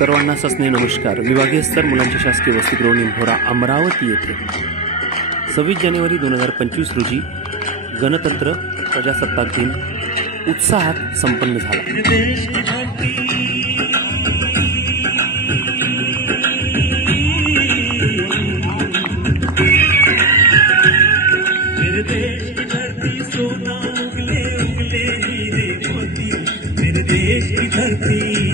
सर्वांना सस्ने नमस्कार. विभागीय स्तर मुलांच्या शासकीय वसतिगृह निंभोरा अमरावती येथे 26 जानेवारी 2025 रोजी गणतंत्र प्रजासत्ताक दिन उत्साहात संपन्न झाला. मेरे देश की धरती सोना उगले उगले हीरे मोती मेरे देश की धरती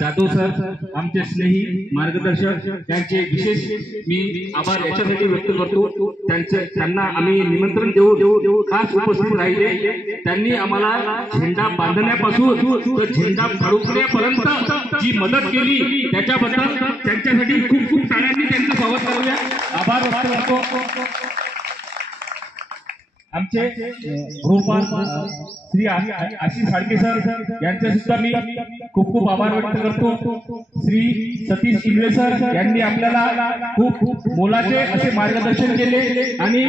जाधव सर, आमचे स्नेही मार्गदर्शक, त्यांचे विशेष मी आभार याच्यासाठी व्यक्त करतो। त्यांना आम्ही निमंत्रण देऊ खास उपस्थित राहिले। त्यांनी आम्हाला झेंडा बांधण्यापासून तर झेंडा फडकण्यापर्यंत जी मदत केली त्याच्याबद्दल त्यांच्यासाठी खूप खूप टाळ्यांनी त्यांचं स्वागत करूया, आभार व्यक्त करतो। आमचे गृहपाल श्री आशिष साळके सर यांचे सुद्धा मी खूप खूप आभार व्यक्त करतो। श्री सतीश इंगळे सर यांनी आपल्याला खूप मोलाचे असे मार्गदर्शन केले आणि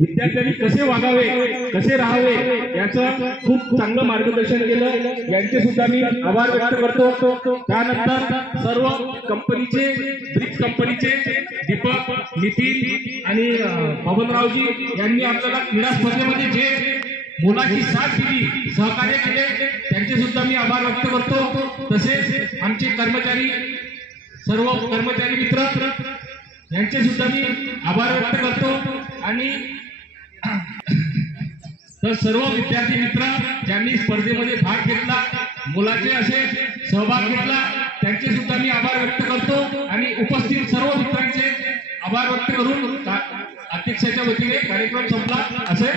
विद्यार्थ्यांनी कसे वागावे कसे राहावे याचं खूप चांगलं मार्गदर्शन केलं, यांचे सुद्धा मी आभार व्यक्त करतो। त्यानंतर सर्व कंपनीचे ब्रिक्स कंपनीचे दीपक, नितीन आणि बबनरावजी यांनी आपल्याला क्रीडा स्पर्धेमध्ये जे मुलाची साथ दिली, सहकार्य केले, त्यांचे सुद्धा मी आभार व्यक्त करतो। तसेच आमचे कर्मचारी, सर्व कर्मचारी मित्र यांचे सुद्धा मी आभार व्यक्त करतो आणि तर सर्व विद्यार्थी मित्र ज्यांनी स्पर्धेमध्ये भाग घेतला, मुलाचे असे सहभाग घेतला, त्यांचे सुद्धा मी आभार व्यक्त करतो आणि उपस्थित सर्व मित्रांचे आभार व्यक्त करून अध्यक्षाच्या वतीने कार्यक्रम संपला असे